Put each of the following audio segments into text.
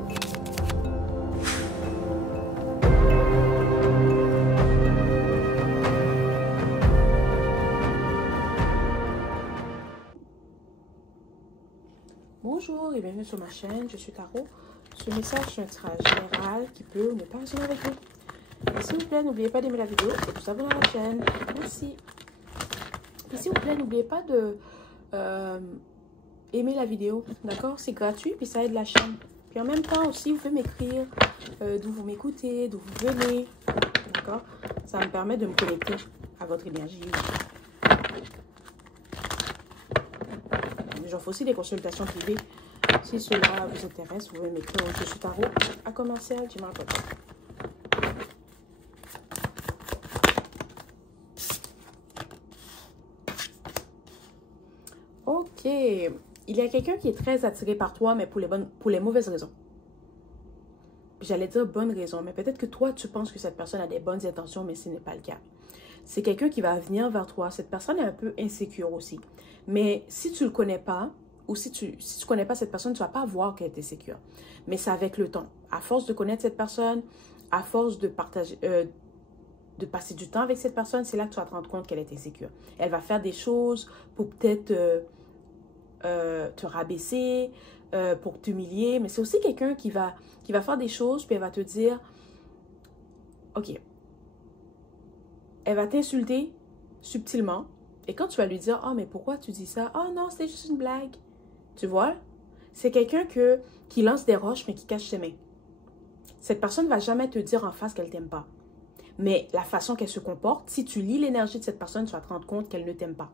Bonjour et bienvenue sur ma chaîne, je suis Tarot. Ce message est un tirage général qui peut ne pas résonner avec vous. S'il vous plaît, n'oubliez pas d'aimer la vidéo et de vous abonner à la chaîne. Merci. Et s'il vous plaît, n'oubliez pas de aimer la vidéo, d'accord? C'est gratuit puis ça aide la chaîne. Puis en même temps aussi, vous pouvez m'écrire d'où vous m'écoutez, d'où vous venez, d'accord? Ça me permet de me connecter à votre énergie. J'offre aussi des consultations privées. Si cela vous intéresse, vous pouvez m'écrire je suis Tarot à commercial@gmail.com. Ok. Il y a quelqu'un qui est très attiré par toi, mais pour les mauvaises raisons. J'allais dire bonnes raisons, mais peut-être que toi, tu penses que cette personne a des bonnes intentions, mais ce n'est pas le cas. C'est quelqu'un qui va venir vers toi. Cette personne est un peu insécure aussi. Mais si tu ne le connais pas, ou si tu connais pas cette personne, tu ne vas pas voir qu'elle est insécure. Mais c'est avec le temps. À force de connaître cette personne, à force de partager, de passer du temps avec cette personne, c'est là que tu vas te rendre compte qu'elle est insécure. Elle va faire des choses pour peut-être te rabaisser, pour t'humilier. Mais c'est aussi quelqu'un qui va faire des choses, puis elle va te dire, ok, elle va t'insulter subtilement. Et quand tu vas lui dire, oh, mais pourquoi tu dis ça? Oh non, c'est juste une blague. Tu vois? C'est quelqu'un qui lance des roches, mais qui cache ses mains. Cette personne ne va jamais te dire en face qu'elle ne t'aime pas. Mais la façon qu'elle se comporte, si tu lis l'énergie de cette personne, tu vas te rendre compte qu'elle ne t'aime pas.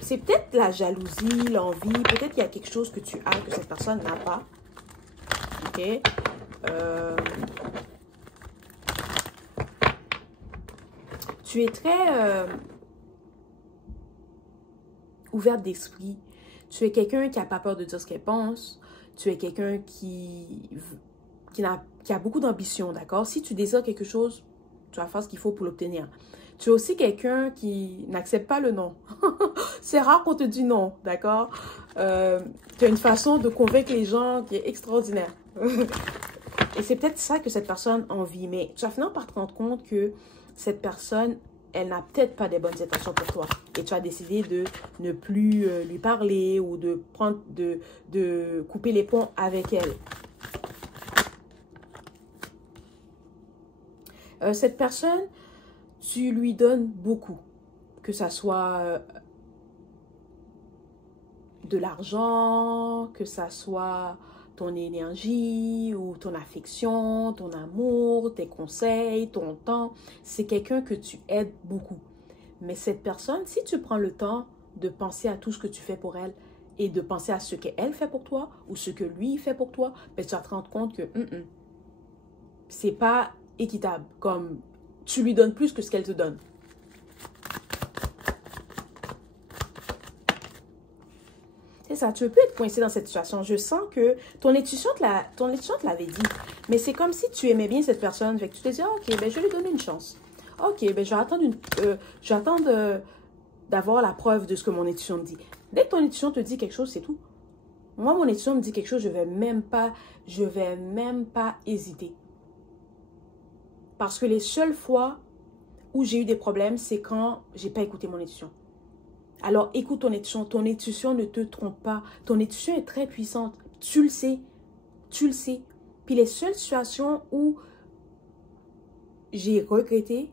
C'est peut-être la jalousie, l'envie. Peut-être qu'il y a quelque chose que tu as que cette personne n'a pas. Ok? Tu es très ouverte d'esprit. Tu es quelqu'un qui n'a pas peur de dire ce qu'elle pense. Tu es quelqu'un qui a beaucoup d'ambition, d'accord? Si tu désires quelque chose, tu vas faire ce qu'il faut pour l'obtenir. Tu es aussi quelqu'un qui n'accepte pas le non. C'est rare qu'on te dise non, d'accord? Tu as une façon de convaincre les gens qui est extraordinaire. Et c'est peut-être ça que cette personne envie. Mais tu vas finir par te rendre compte que cette personne, elle n'a peut-être pas des bonnes intentions pour toi. Et tu as décidé de ne plus lui parler ou de couper les ponts avec elle. Cette personne, tu lui donnes beaucoup. Que ça soit de l'argent, que ça soit ton énergie ou ton affection, ton amour, tes conseils, ton temps. C'est quelqu'un que tu aides beaucoup. Mais cette personne, si tu prends le temps de penser à tout ce que tu fais pour elle et de penser à ce qu'elle fait pour toi ou ce que lui fait pour toi, ben, tu vas te rendre compte que c'est pas équitable. Comme tu lui donnes plus que ce qu'elle te donne. C'est ça, tu ne peux plus être coincé dans cette situation. Je sens que ton intuition te l'avait dit. Mais c'est comme si tu aimais bien cette personne. Fait que tu te dis, ok, ben, je vais lui donner une chance. Ok, ben, je vais attendre d'avoir la preuve de ce que mon intuition me dit. Dès que ton intuition te dit quelque chose, c'est tout. Moi, mon intuition me dit quelque chose, je vais même pas hésiter. Parce que les seules fois où j'ai eu des problèmes, c'est quand j'ai pas écouté mon intuition. Alors, écoute ton intuition. Ton intuition ne te trompe pas. Ton intuition est très puissante. Tu le sais. Tu le sais. Puis les seules situations où j'ai regretté,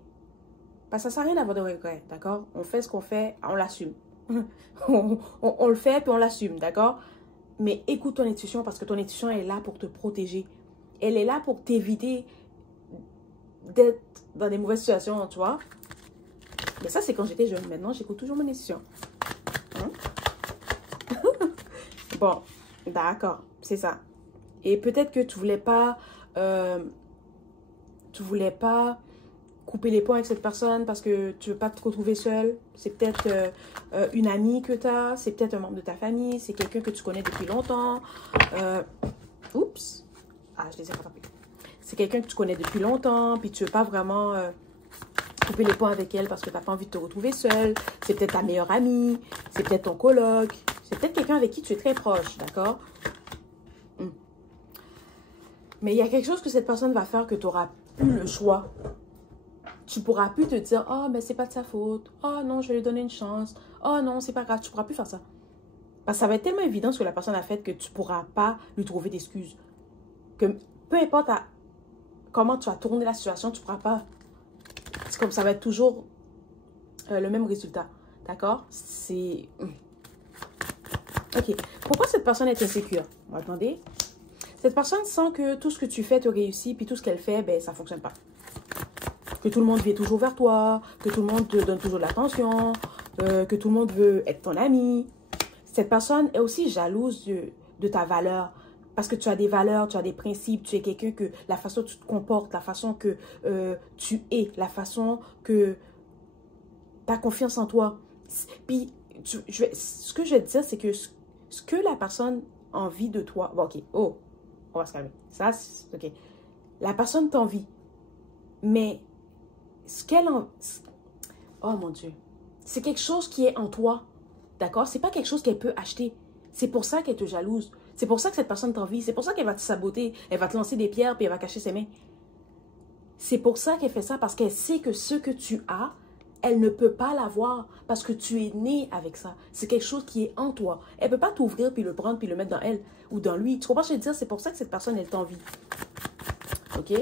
parce que ça ne sert à rien d'avoir de regrets, d'accord? On fait ce qu'on fait, on l'assume. on le fait, puis on l'assume, d'accord? Mais écoute ton intuition parce que ton intuition est là pour te protéger. Elle est là pour t'éviter d'être dans des mauvaises situations, tu vois? Mais ça, c'est quand j'étais jeune. Maintenant, j'écoute toujours mon intuition. Hein? Bon, d'accord, c'est ça. Et peut-être que tu voulais pas couper les ponts avec cette personne parce que tu veux pas te retrouver seule. C'est peut-être une amie que tu as, c'est peut-être un membre de ta famille, c'est quelqu'un que tu connais depuis longtemps. Oups! Ah, je les ai rattrapés. C'est quelqu'un que tu connais depuis longtemps, puis tu veux pas vraiment couper les ponts avec elle parce que tu n'as pas envie de te retrouver seule. C'est peut-être ta meilleure amie, c'est peut-être ton coloc, c'est peut-être quelqu'un avec qui tu es très proche, d'accord? Mais il y a quelque chose que cette personne va faire que tu n'auras plus le choix. Tu ne pourras plus te dire, « Oh, mais c'est pas de sa faute. Oh non, je vais lui donner une chance. Oh non, c'est pas grave. » Tu ne pourras plus faire ça. Parce que ça va être tellement évident ce que la personne a fait que tu ne pourras pas lui trouver d'excuses. Que peu importe comment tu as tourné la situation, tu ne pourras pas. C'est comme ça va être toujours le même résultat. D'accord? C'est... Ok. Pourquoi cette personne est insécure? Attendez. Cette personne sent que tout ce que tu fais te réussit, puis tout ce qu'elle fait, ben, ça ne fonctionne pas. Que tout le monde vient toujours vers toi, que tout le monde te donne toujours de l'attention, que tout le monde veut être ton ami. Cette personne est aussi jalouse de ta valeur. Parce que tu as des valeurs, tu as des principes, tu es quelqu'un que la façon dont tu te comportes, la façon que tu es, la façon que tu as confiance en toi. Puis, ce que je vais te dire, c'est que ce que la personne a envie de toi... Bon, ok, oh, on va se calmer. Ça, ok. La personne t'envie, mais ce qu'elle en... Oh mon Dieu. C'est quelque chose qui est en toi. D'accord? C'est pas quelque chose qu'elle peut acheter. C'est pour ça qu'elle te jalouse. C'est pour ça que cette personne t'envie. C'est pour ça qu'elle va te saboter. Elle va te lancer des pierres puis elle va cacher ses mains. C'est pour ça qu'elle fait ça parce qu'elle sait que ce que tu as, elle ne peut pas l'avoir parce que tu es né avec ça. C'est quelque chose qui est en toi. Elle ne peut pas t'ouvrir puis le prendre puis le mettre dans elle ou dans lui. Tu comprends ce que je veux dire? C'est pour ça que cette personne, elle t'envie. OK?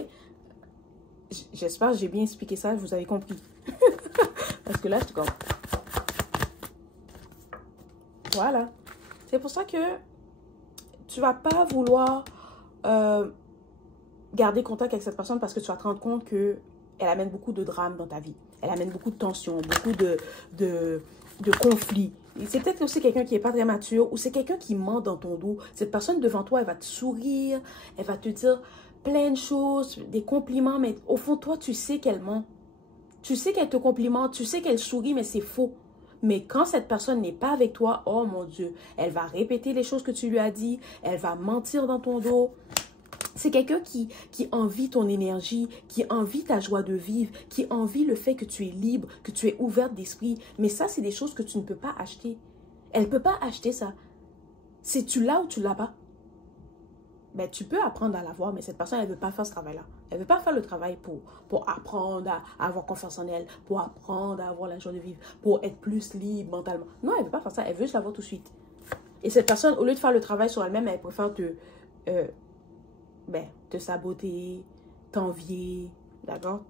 J'espère que j'ai bien expliqué ça, vous avez compris. Parce que là, je te comprends. Voilà. C'est pour ça que tu vas pas vouloir garder contact avec cette personne parce que tu vas te rendre compte qu'elle amène beaucoup de drames dans ta vie. Elle amène beaucoup de tensions, beaucoup de conflits. C'est peut-être aussi quelqu'un qui n'est pas très mature ou c'est quelqu'un qui ment dans ton dos. Cette personne devant toi, elle va te sourire, elle va te dire plein de choses, des compliments, mais au fond, toi, tu sais qu'elle ment. Tu sais qu'elle te complimente, tu sais qu'elle sourit, mais c'est faux. Mais quand cette personne n'est pas avec toi, oh mon Dieu, elle va répéter les choses que tu lui as dit, elle va mentir dans ton dos. C'est quelqu'un qui envie ton énergie, qui envie ta joie de vivre, qui envie le fait que tu es libre, que tu es ouverte d'esprit. Mais ça, c'est des choses que tu ne peux pas acheter. Elle ne peut pas acheter ça. C'est tu l'as ou tu l'as pas. Ben, tu peux apprendre à l'avoir, mais cette personne, elle ne veut pas faire ce travail-là. Elle ne veut pas faire le travail pour apprendre à avoir confiance en elle, pour apprendre à avoir la joie de vivre, pour être plus libre mentalement. Non, elle ne veut pas faire ça. Elle veut juste l'avoir tout de suite. Et cette personne, au lieu de faire le travail sur elle-même, elle préfère te saboter, t'envier. D'accord?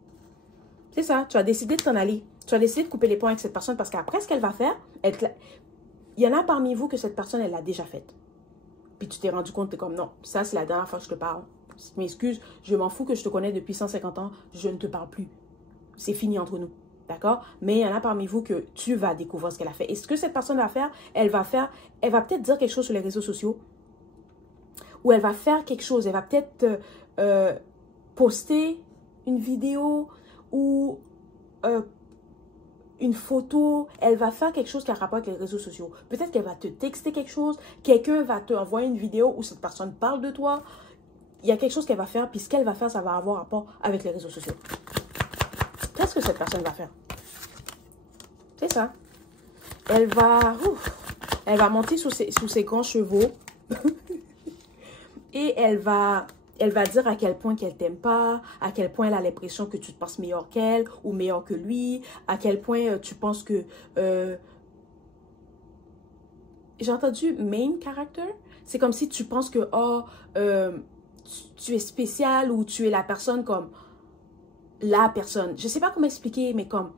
C'est ça. Tu as décidé de t'en aller. Tu as décidé de couper les ponts avec cette personne parce qu'après, ce qu'elle va faire, il y en a parmi vous que cette personne, elle l'a déjà faite. Puis tu t'es rendu compte, tu es comme, non, ça c'est la dernière fois que je te parle. Je m'excuse, je m'en fous que je te connais depuis 150 ans, je ne te parle plus. C'est fini entre nous, d'accord? Mais il y en a parmi vous que tu vas découvrir ce qu'elle a fait. Et ce que cette personne va faire, elle va peut-être dire quelque chose sur les réseaux sociaux, ou elle va faire quelque chose, elle va peut-être poster une vidéo, ou une photo, elle va faire quelque chose qui a rapport avec les réseaux sociaux. Peut-être qu'elle va te texter quelque chose, quelqu'un va te envoyer une vidéo où cette personne parle de toi. Il y a quelque chose qu'elle va faire, puis ce qu'elle va faire, ça va avoir rapport avec les réseaux sociaux. Qu'est-ce que cette personne va faire? C'est ça. Elle va monter sous ses grands chevaux et elle va dire à quel point qu'elle t'aime pas, à quel point elle a l'impression que tu te penses meilleur qu'elle ou meilleur que lui, à quel point tu penses que... J'ai entendu main character. C'est comme si tu penses que tu es spécial ou tu es la personne comme la personne. Je sais pas comment expliquer, mais comme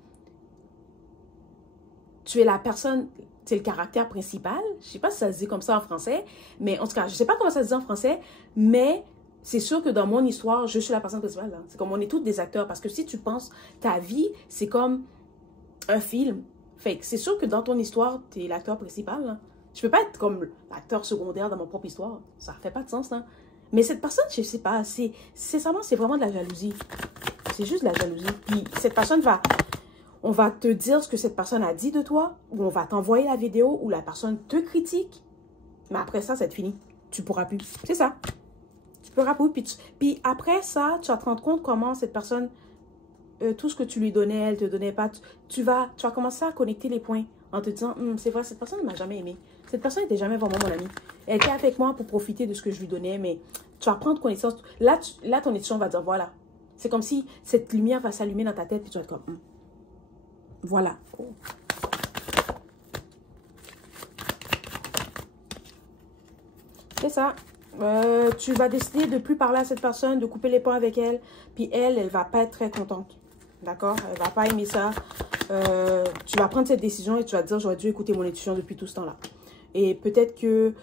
tu es la personne... C'est le caractère principal. Je sais pas si ça se dit comme ça en français, mais en tout cas, je sais pas comment ça se dit en français, mais... C'est sûr que dans mon histoire, je suis la personne principale. Hein. C'est comme on est tous des acteurs. Parce que si tu penses, ta vie, c'est comme un film. Fait que c'est sûr que dans ton histoire, tu es l'acteur principal. Hein. Je peux pas être comme l'acteur secondaire dans mon propre histoire. Ça fait pas de sens. Hein. Mais cette personne, je sais pas, c'est vraiment de la jalousie. C'est juste de la jalousie. Puis cette personne on va te dire ce que cette personne a dit de toi, ou on va t'envoyer la vidéo où la personne te critique. Mais après ça, c'est fini. Tu pourras plus. C'est ça. Tu peux rappeler, puis après ça, tu vas te rendre compte comment cette personne, tout ce que tu lui donnais, elle te donnait pas. Tu vas commencer à connecter les points en te disant, c'est vrai, cette personne ne m'a jamais aimé. Cette personne n'était jamais vraiment mon amie. Elle était avec moi pour profiter de ce que je lui donnais, mais Tu vas prendre connaissance. Là, ton intuition va dire, voilà. C'est comme si cette lumière va s'allumer dans ta tête, puis tu vas être comme, voilà. Oh. C'est ça. Tu vas décider de ne plus parler à cette personne, de couper les ponts avec elle, puis elle va pas être très contente. D'accord? Elle va pas aimer ça. Tu vas prendre cette décision et tu vas te dire, j'aurais dû écouter mon intuition depuis tout ce temps-là. Et peut-être que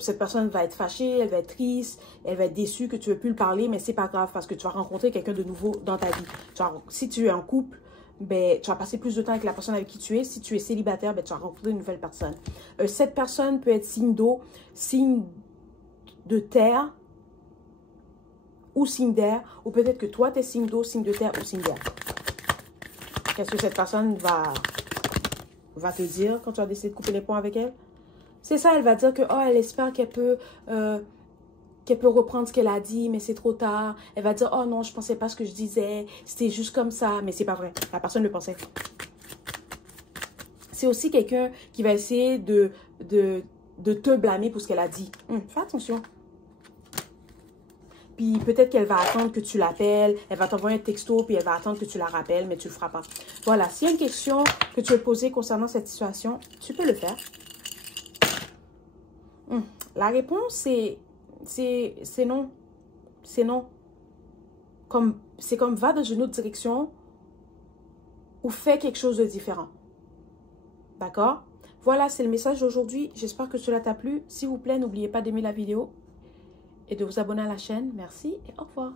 cette personne va être fâchée, elle va être triste, elle va être déçue que tu ne veux plus le parler, mais c'est pas grave parce que tu vas rencontrer quelqu'un de nouveau dans ta vie. Genre, si tu es en couple, ben, tu vas passer plus de temps avec la personne avec qui tu es. Si tu es célibataire, ben, tu vas rencontrer une nouvelle personne. Cette personne peut être signe d'eau, signe de terre ou signe d'air, ou peut-être que toi, tu es signe d'eau, signe de terre ou signe d'air. Qu'est-ce que cette personne va te dire quand tu vas décider de couper les ponts avec elle? C'est ça, elle va dire que, oh, elle espère qu'elle peut reprendre ce qu'elle a dit, mais c'est trop tard. Elle va dire, oh non, je pensais pas ce que je disais, c'était juste comme ça, mais c'est pas vrai. La personne le pensait. C'est aussi quelqu'un qui va essayer de te blâmer pour ce qu'elle a dit. Fais attention. Puis peut-être qu'elle va attendre que tu l'appelles, elle va t'envoyer un texto, puis elle va attendre que tu la rappelles, mais tu le feras pas. Voilà, s'il y a une question que tu veux poser concernant cette situation, tu peux le faire. La réponse, c'est non. C'est non. C'est comme va dans une autre direction ou fais quelque chose de différent. D'accord? Voilà, c'est le message d'aujourd'hui. J'espère que cela t'a plu. S'il vous plaît, n'oubliez pas d'aimer la vidéo et de vous abonner à la chaîne. Merci et au revoir.